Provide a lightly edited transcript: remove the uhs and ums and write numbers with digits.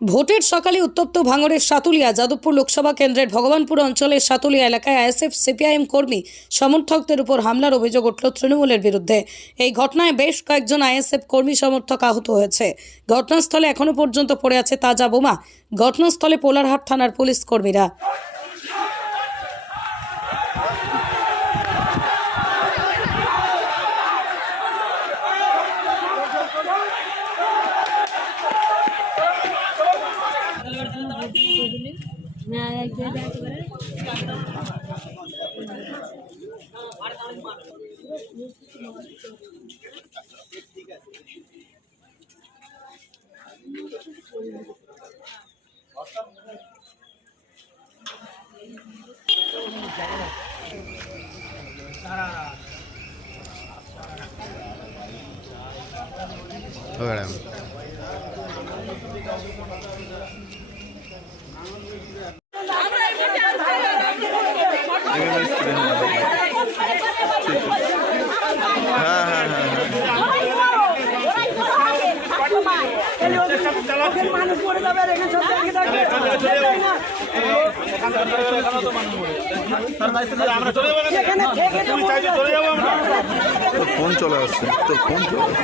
ভোটের সকালে উত্তপ্ত ভাঙড়ের সাতুলিয়া যাদবপুর লোকসভা কেন্দ্রের ভগবানপুর অঞ্চলের সাতুলিয়া এলাকায় আইএসএফ সিপিআইএম কর্মী সমর্থকদের উপর হামলার অভিযোগ উঠল তৃণমূলের বিরুদ্ধে। এই ঘটনায় বেশ কয়েকজন আইএসএফ কর্মী সমর্থক আহত হয়েছে। ঘটনাস্থলে এখনো পর্যন্ত পড়ে আছে তাজা বোমা। ঘটনাস্থলে পোলারহাট থানার পুলিশ কর্মীরা। ফোন চলে আসছে তো ফোন চলে আসছে।